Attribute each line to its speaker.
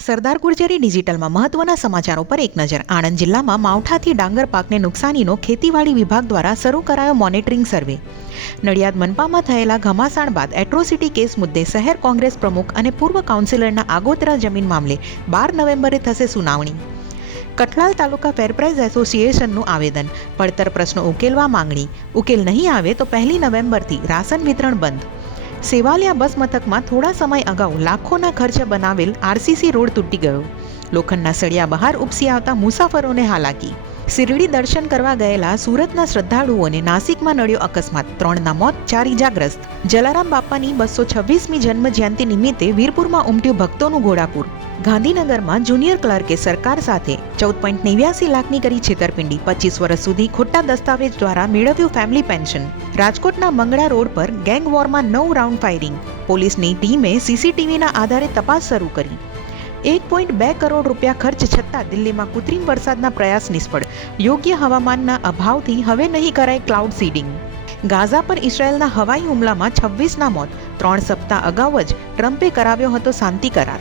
Speaker 1: સરદાર ગુર્જરી ડિજિટલમાં મહત્વના સમાચારો પર એક નજર, આણંદ જિલ્લામાં માવઠાથી ડાંગર પાકને નુકસાનીનો ખેતીવાડી વિભાગ દ્વારા શરૂ કરાયો મોનિટરિંગ સર્વે. નડિયાદ મનપામાં થયેલા ઘમાસાણ બાદ એટ્રોસિટી કેસ મુદ્દે શહેર કોંગ્રેસ પ્રમુખ અને પૂર્વ કાઉન્સિલરના આગોતરા જમીન મામલે બાર નવેમ્બરે થશે સુનાવણી. કઠલાલ તાલુકા ફેરપ્રાઇઝ એસોસિએશનનું આવેદન, પડતર પ્રશ્નો ઉકેલવા માંગણી. ઉકેલ નહીં આવે તો પહેલી નવેમ્બરથી રાશન વિતરણ બંધ. સેવાલિયા બસ મથકમાં થોડા સમય અગાઉ લાખોના ખર્ચે બનાવેલ આરસીસી રોડ તૂટી ગયો. લોખંડના સળિયા બહાર ઉપસી આવતા મુસાફરોને હાલાકી. શિરડી દર્શન કરવા ગયેલા સુરતના શ્રદ્ધાળુઓને નાસિકમાં નડ્યો અકસ્માત. ત્રણના મોત, ચાર ઇજાગ્રસ્ત જલારામ બાપાની બસો છવ્વીસમી જન્મ જયંતિ નિમિત્તે વીરપુરમાં ઉમટ્યું ભક્તોનું ઘોડાપુર. ગાંધીનગરમાં જુનિયર ક્લર્કે સરકાર સાથે ચૌદ પોઈન્ટ નેવ્યાસી લાખની કરી છેતરપિંડી. પચીસ વર્ષ સુધી ખોટા દસ્તાવેજ દ્વારા મેળવ્યું ફેમિલી પેન્શન. રાજકોટના મંગળા રોડ પર ગેંગ વોરમાં નવ રાઉન્ડ ફાયરિંગ. પોલીસની ટીમે સીસીટીવીના આધારે તપાસ શરૂ કરી. એક પોઈન્ટ બે કરોડ રૂપિયા ખર્ચ છતાં દિલ્હીમાં કૃત્રિમ વરસાદના પ્રયાસ નિષ્ફળ. યોગ્ય હવામાનના અભાવથી હવે નહીં કરાય ક્લાઉડ સીડિંગ. ગાઝા પર ઇસરાયેલના હવાઈ હુમલામાં છવ્વીસના મોત. ત્રણ સપ્તાહ અગાઉ જ ટ્રમ્પે કરાવ્યો હતો શાંતિ કરાર.